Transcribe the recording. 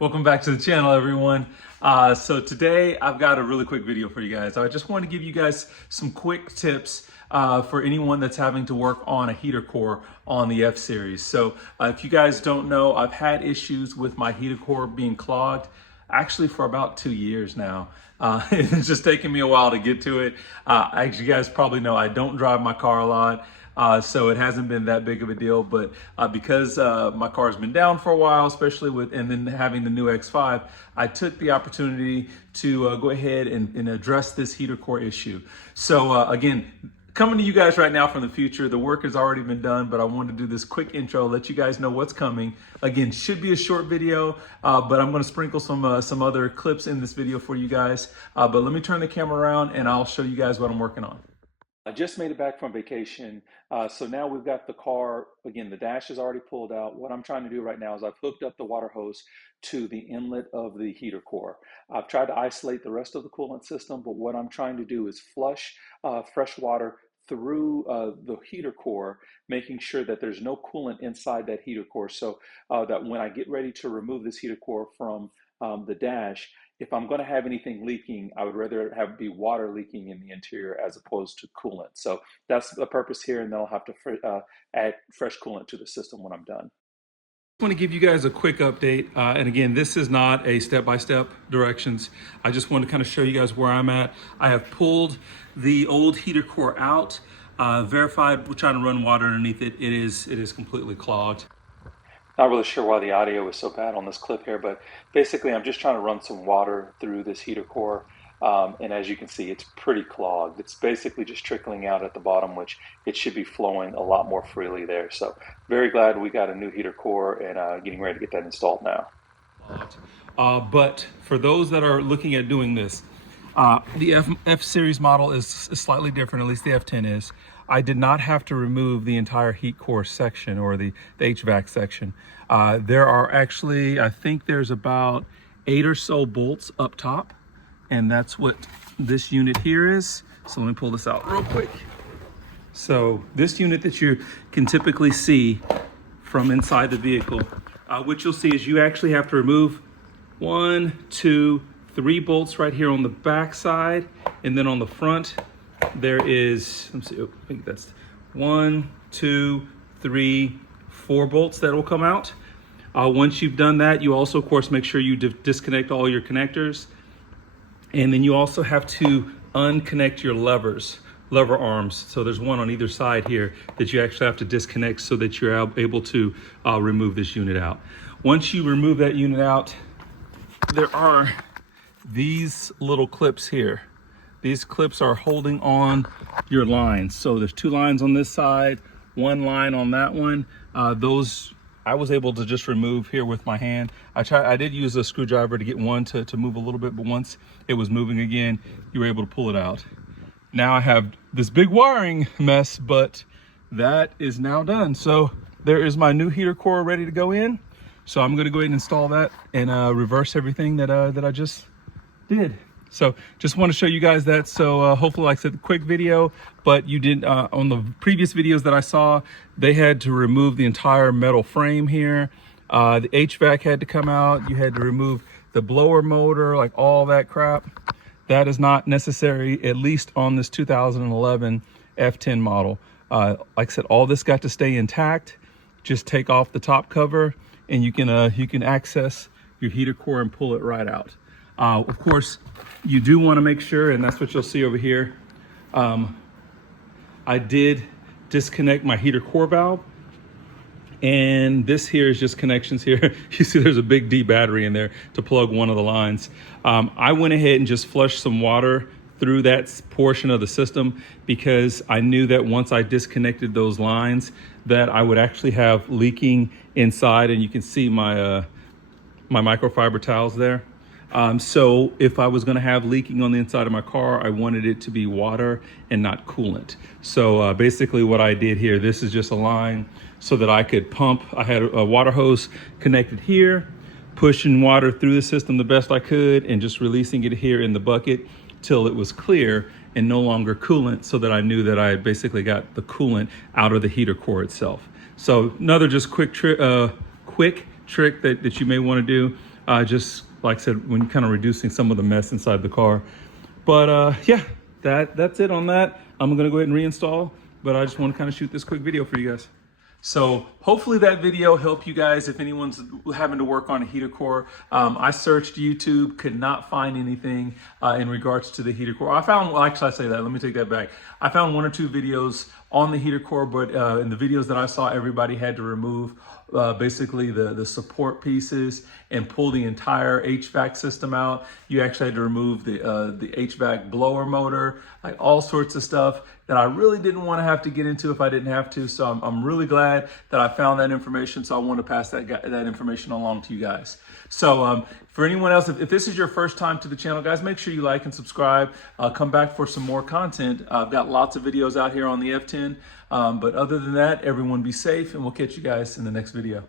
Welcome back to the channel, everyone. So today I've got a really quick video for you guys. I just want to give you guys some quick tips for anyone that's having to work on a heater core on the F series. So if you guys don't know, I've had issues with my heater core being clogged actually for about 2 years now. It's just taken me a while to get to it. As you guys probably know, I don't drive my car a lot. So it hasn't been that big of a deal, but because my car's been down for a while, especially and then having the new X5, I took the opportunity to go ahead and address this heater core issue. So again, coming to you guys right now from the future, the work has already been done, but I wanted to do this quick intro, let you guys know what's coming. Again, should be a short video, but I'm gonna sprinkle some other clips in this video for you guys. But let me turn the camera around and I'll show you guys what I'm working on. I just made it back from vacation. So now we've got the car, again, the dash is already pulled out. What I'm trying to do right now is I've hooked up the water hose to the inlet of the heater core. I've tried to isolate the rest of the coolant system, but what I'm trying to do is flush fresh water through the heater core, making sure that there's no coolant inside that heater core, so that when I get ready to remove this heater core from the dash, if I'm going to have anything leaking, I would rather have be water leaking in the interior as opposed to coolant. So that's the purpose here, and then I'll have to add fresh coolant to the system when I'm done. I want to give you guys a quick update, and again, this is not a step-by-step directions. I just want to kind of show you guys where I'm at. I have pulled the old heater core out, verified, we're trying to run water underneath it. It is completely clogged. Not really sure why the audio is so bad on this clip here, but basically I'm just trying to run some water through this heater core. And as you can see, it's pretty clogged. It's basically just trickling out at the bottom, which it should be flowing a lot more freely there. So very glad we got a new heater core and getting ready to get that installed now. But for those that are looking at doing this, the F series model is slightly different, at least the F10 is. I did not have to remove the entire heat core section or the HVAC section. There are actually, I think there's about 8 or so bolts up top, and that's what this unit here is. So let me pull this out real quick. So this unit that you can typically see from inside the vehicle, what you'll see is you actually have to remove 1, 2, 3 bolts right here on the back side, and then on the front there is, let me see, I think that's 1, 2, 3, 4 bolts that will come out. Once you've done that, you also, of course, make sure you disconnect all your connectors, and then you also have to unconnect your lever arms. So there's one on either side here that you actually have to disconnect so that you're able to remove this unit out. Once you remove that unit out, there are these little clips here. These clips are holding on your lines. So there's 2 lines on this side, 1 line on that one. Those I was able to just remove here with my hand. I did use a screwdriver to get one to move a little bit, but once it was moving again, you were able to pull it out. Now I have this big wiring mess, but that is now done. So there is my new heater core ready to go in. So I'm gonna go ahead and install that and reverse everything that I just did. So just want to show you guys that. So hopefully, like I said, quick video, but you did on the previous videos that I saw, they had to remove the entire metal frame here. The HVAC had to come out. You had to remove the blower motor, like all that crap. That is not necessary, at least on this 2011 F10 model. Like I said, all this got to stay intact. Just take off the top cover and you can access your heater core and pull it right out. Of course, you do want to make sure, and that's what you'll see over here. I did disconnect my heater core valve, and this here is just connections here. You see there's a big D battery in there to plug one of the lines. I went ahead and just flushed some water through that portion of the system because I knew that once I disconnected those lines that I would actually have leaking inside, and you can see my my microfiber towels there. So if I was going to have leaking on the inside of my car, I wanted it to be water and not coolant. So basically what I did here, this is just a line so that I could pump. I had a water hose connected here, pushing water through the system the best I could and just releasing it here in the bucket till it was clear and no longer coolant, so that I knew that I had basically got the coolant out of the heater core itself. So another just quick trick that you may want to do. just like I said, when kind of reducing some of the mess inside the car. But yeah, that's it on that. I'm gonna go ahead and reinstall, but I just want to kind of shoot this quick video for you guys. So hopefully that video helped you guys if anyone's having to work on a heater core. I searched YouTube, could not find anything in regards to the heater core. I found, well, actually I say that, let me take that back. I found 1 or 2 videos on the heater core, but in the videos that I saw, everybody had to remove basically the support pieces and pull the entire HVAC system out. You actually had to remove the HVAC blower motor, like all sorts of stuff that I really didn't want to have to get into if I didn't have to. So I'm really glad that I found that information. So I want to pass that information along to you guys. So for anyone else, if this is your first time to the channel, guys, make sure you like and subscribe. Come back for some more content. I've got lots of videos out here on the F10. But other than that, everyone be safe, and we'll catch you guys in the next video.